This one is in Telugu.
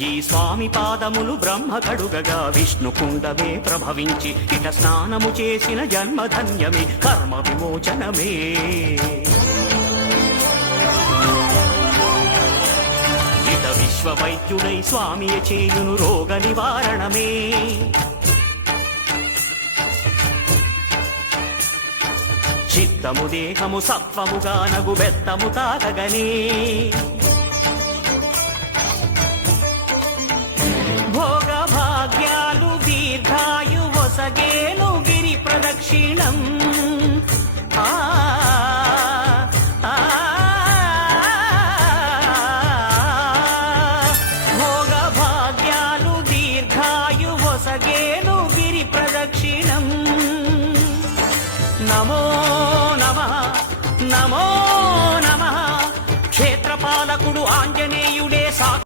ఈ స్వామి పాదములు బ్రహ్మ కడుగగా విష్ణు కుండమే ప్రభవించి ఇట స్నానము చేసిన జన్మధన్యమే కర్మ విమోచనమే. ఇట విశ్వవైద్యుడై స్వామియ చేయును రోగ నివారణమే. చిత్తము దేహము సత్వముగా నగు బెత్తము తాగగనే. భోగ భాగ్యాలు దీర్ఘాయు వసగేను గిరి ప్రదక్షిణం. భోగ భాగ్యాలు దీర్ఘాయు వసగేను గిరి ప్రదక్షిణం. నమో నమః నమో నమః. క్షేత్రపాలకుడు ఆంజనేయుడే